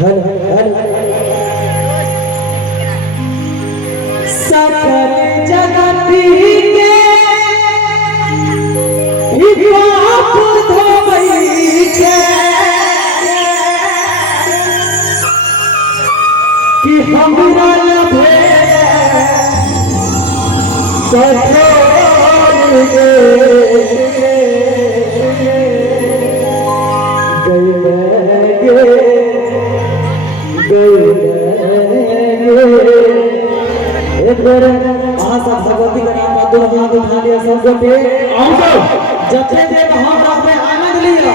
हल हल सकल जगती के हिपाप धोबई छे कि हमरा लभे सफर गे भगवती का नाम का दो हाथ उठा लिया सबको पे जब से हम अपने आनंद लिया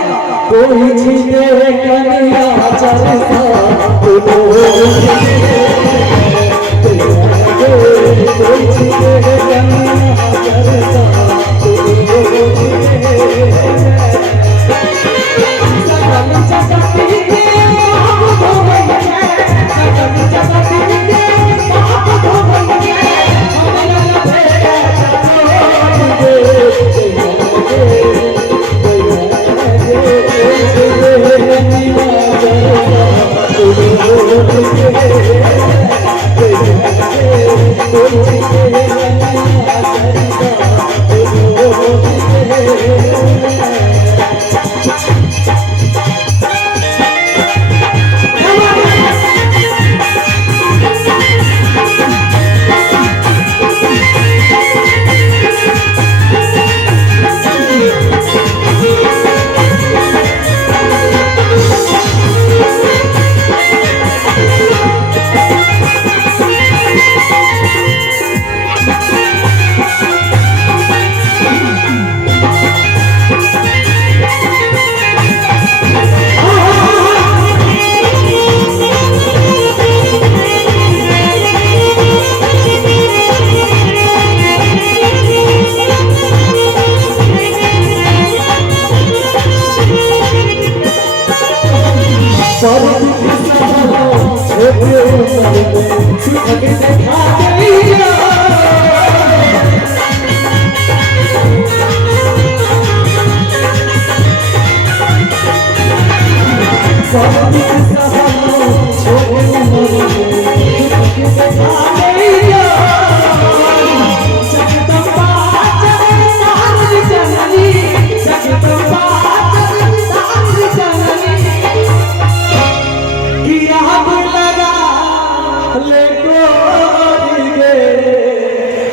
कोई छीने कन्या चलता कोई छीने कन्या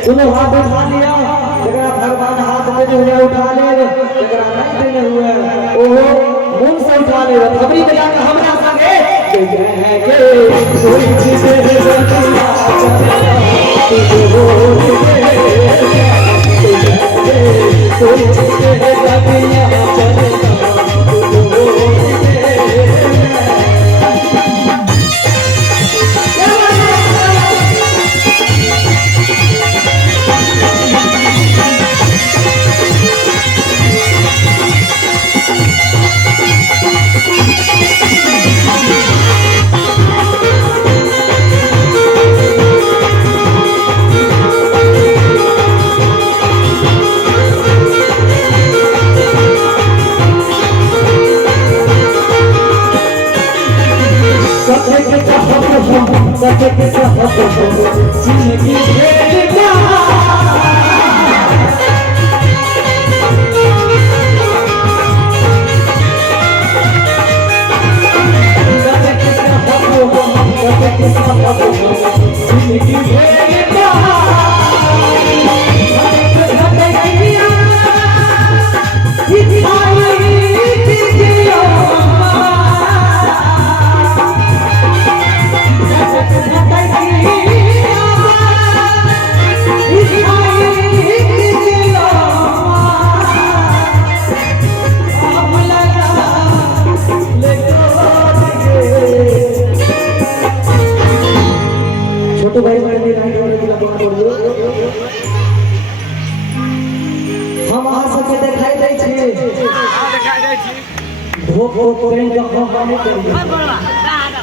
चलो हाथ उठा लिया जरा भगवान हाथ देने हुए उठा ले जरा नहीं देने हुए ओहो मुंह से उठा ले खबरी बजा के हमरा संगे कोई चीज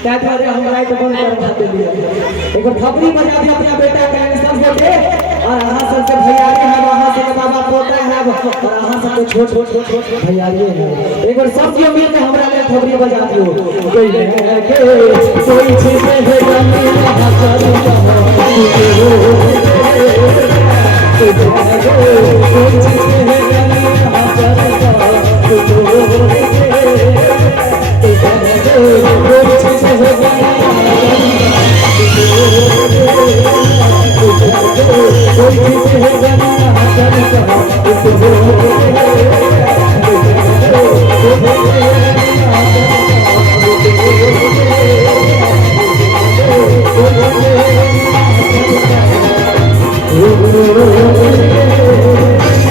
क्या करे हम लाइट बंद कर देते लिए एक खबरी बजा दिया अपना बेटा का सब के और अहाँ सबके भैयारी है, वहाँ से बाबा पोता है, और अहाँ सबके छोट छोट छोट भैयारी है। एक बार सब जो मिल के हमरा ले थोड़ी बजा दियो। कोई चीज है गमी यहाँ करूँ कोई